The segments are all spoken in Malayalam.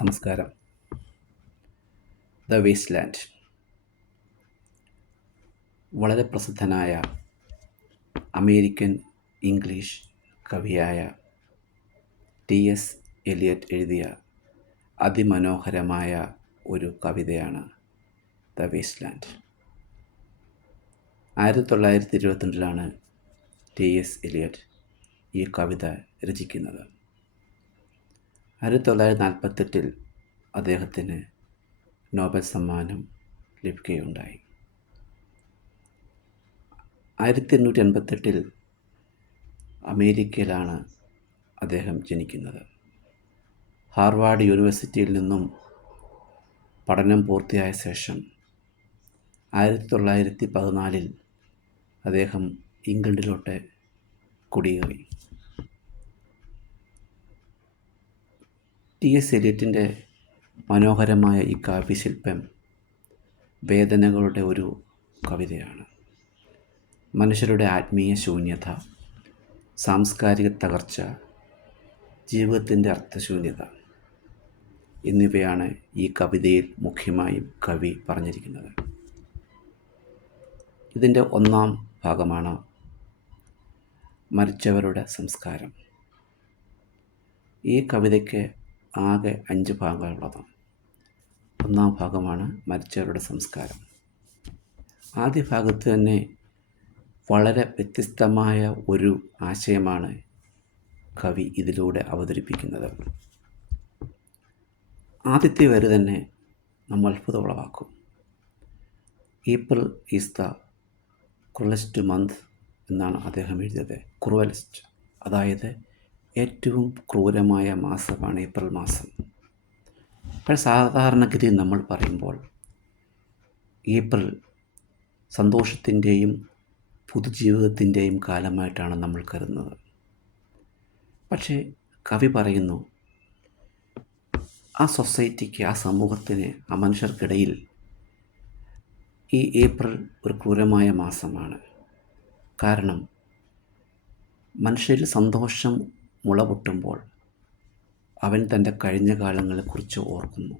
നമസ്കാരം. ദ വേസ്റ്റ് ലാൻഡ് വളരെ പ്രസിദ്ധനായ അമേരിക്കൻ ഇംഗ്ലീഷ് കവിയായ ടി.എസ്. എലിയറ്റ് എഴുതിയ അതിമനോഹരമായ ഒരു കവിതയാണ് the waste land. 1922 T S. Eliot ഈ കവിത രചിക്കുന്നത്. 1948 അദ്ദേഹത്തിന് നോബൽ സമ്മാനം ലഭിക്കുകയുണ്ടായി. 1888 അമേരിക്കയിലാണ് അദ്ദേഹം ജനിക്കുന്നത്. ഹാർവാർഡ് യൂണിവേഴ്സിറ്റിയിൽ നിന്നും പഠനം പൂർത്തിയായ ശേഷം 1914 അദ്ദേഹം ഇംഗ്ലണ്ടിലോട്ട് കുടിയേറി. ടി.എസ്. എലിയറ്റിൻ്റെ മനോഹരമായ ഈ കാവ്യശില്പം വേദനകളുടെ ഒരു കവിതയാണ്. മനുഷ്യരുടെ ആത്മീയ ശൂന്യത, സാംസ്കാരിക തകർച്ച, ജീവിതത്തിൻ്റെ അർത്ഥശൂന്യത എന്നിവയാണ് ഈ കവിതയിൽ മുഖ്യമായും കവി പറഞ്ഞിരിക്കുന്നത്. ഇതിൻ്റെ ഒന്നാം ഭാഗമാണ് മരിച്ചവരുടെ സംസ്കാരം. ഈ കവിതയ്ക്ക് ആകെ 5 ഭാഗങ്ങളുള്ളതാണ്. ഒന്നാം ഭാഗമാണ് മരിച്ചവരുടെ സംസ്കാരം. ആദ്യ ഭാഗത്ത് തന്നെ വളരെ വ്യത്യസ്തമായ ഒരു ആശയമാണ് കവി ഇതിലൂടെ അവതരിപ്പിക്കുന്നത്. ആദ്യത്തെ വരി തന്നെ നമ്മൾ അത്ഭുതം ഉളവാക്കും. April is the cruellest month എന്നാണ് അദ്ദേഹം എഴുതിയത്. ക്രൂവലസ്റ്റ്, അതായത് ഏറ്റവും ക്രൂരമായ മാസമാണ് ഏപ്രിൽ മാസം. അപ്പോൾ സാധാരണഗതി നമ്മൾ പറയുമ്പോൾ ഏപ്രിൽ സന്തോഷത്തിൻ്റെയും പുതുജീവിതത്തിൻ്റെയും കാലമായിട്ടാണ് നമ്മൾ കരുതുന്നത്. പക്ഷേ കവി പറയുന്നു, ആ സൊസൈറ്റിക്ക്, ആ സമൂഹത്തിന്, ആ മനുഷ്യർക്കിടയിൽ ഈ ഏപ്രിൽ ഒരു ക്രൂരമായ മാസമാണ്. കാരണം മനുഷ്യരിൽ സന്തോഷം മുളപൊട്ടുമ്പോൾ അവൻ തൻ്റെ കഴിഞ്ഞ കാലങ്ങളെക്കുറിച്ച് ഓർക്കുന്നു.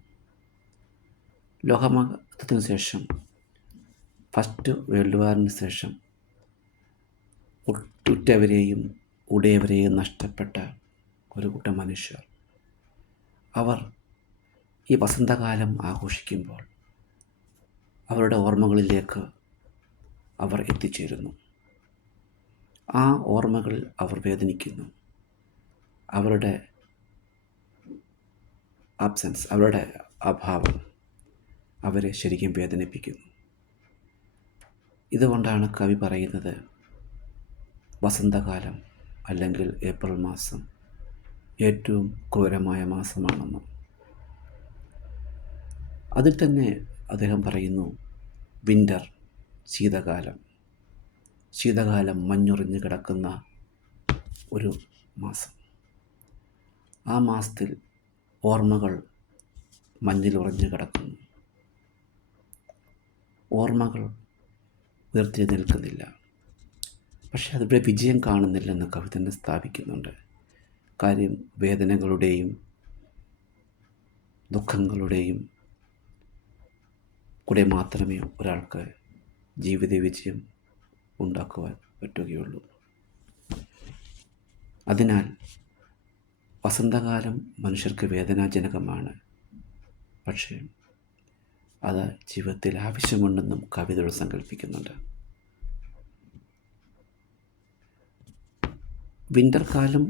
ലോകമഹായുദ്ധത്തിന് ശേഷം, ഫസ്റ്റ് വേൾഡ് വാറിന് ശേഷം ഉറ്റവരെയും ഉടയവരെയും നഷ്ടപ്പെട്ട ഒരു കൂട്ടം മനുഷ്യർ, അവർ ഈ വസന്തകാലം ആഘോഷിക്കുമ്പോൾ അവരുടെ ഓർമ്മകളിലേക്ക് അവർ എത്തിച്ചേരുന്നു. ആ ഓർമ്മകളിൽ അവർ വേദനിക്കുന്നു. അവരുടെ ആബ്സെൻസ്, അവരുടെ അഭാവം അവരെ ശരിക്കും വേദനിപ്പിക്കുന്നു. ഇതുകൊണ്ടാണ് കവി പറയുന്നത് വസന്തകാലം അല്ലെങ്കിൽ ഏപ്രിൽ മാസം ഏറ്റവും ക്രൂരമായ മാസമാണെന്ന്. അതിൽ തന്നെ അദ്ദേഹം പറയുന്നു വിൻ്റർ, ശീതകാലം മഞ്ഞുറിഞ്ഞ് കിടക്കുന്ന ഒരു മാസം. ആ മാസത്തിൽ ഓർമ്മകൾ മഞ്ഞിലുറഞ്ഞ് കിടക്കുന്നു. ഓർമ്മകൾ ഉയർത്തി നിൽക്കുന്നില്ല. പക്ഷെ അതിവിടെ വിജയം കാണുന്നില്ലെന്ന് കവി തന്നെ സ്ഥാപിക്കുന്നുണ്ട്. കാര്യം വേദനകളുടെയും ദുഃഖങ്ങളുടെയും കൂടെ മാത്രമേ ഒരാൾക്ക് ജീവിത വിജയം ഉണ്ടാക്കുവാൻ പറ്റുകയുള്ളൂ. അതിനാൽ വസന്തകാലം മനുഷ്യർക്ക് വേദനാജനകമാണ്. പക്ഷേ അത് ജീവിതത്തിൽ ആവശ്യമുണ്ടെന്നും കവിതകൾ സങ്കല്പിക്കുന്നുണ്ട്. വിൻ്റർ കാലം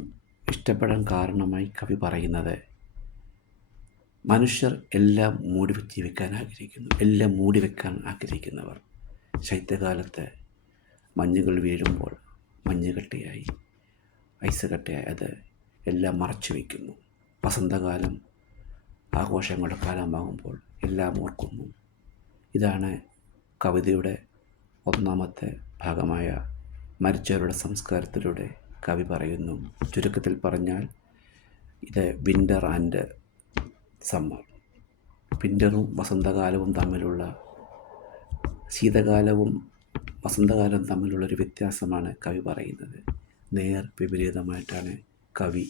ഇഷ്ടപ്പെടാൻ കാരണമായി കവി പറയുന്നത് മനുഷ്യർ എല്ലാം മൂടിവെക്കാൻ ആഗ്രഹിക്കുന്നവർ ശൈത്യകാലത്ത് മഞ്ഞുകൾ വീഴുമ്പോൾ മഞ്ഞുകട്ടയായി, ഐസ് കട്ടയായി അത് എല്ലാം മറച്ചു വയ്ക്കുന്നു. വസന്തകാലം ആഘോഷങ്ങളുടെ കാലമാകുമ്പോൾ എല്ലാം ഓർക്കുന്നു. ഇതാണ് കവിതയുടെ ഒന്നാമത്തെ ഭാഗമായ മരിച്ചവരുടെ സംസ്കാരത്തിലൂടെ കവി പറയുന്നു. ചുരുക്കത്തിൽ പറഞ്ഞാൽ ഇത് വിൻ്റർ ആൻഡ് സമ്മർ, വിൻ്ററും വസന്തകാലവും തമ്മിലുള്ള, ശീതകാലവും വസന്തകാലവും തമ്മിലുള്ളൊരു വ്യത്യാസമാണ് കവി പറയുന്നത്. നേർ വിപരീതമായിട്ടാണ് കവി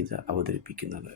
ഇത് അവതരിപ്പിക്കുന്നത്.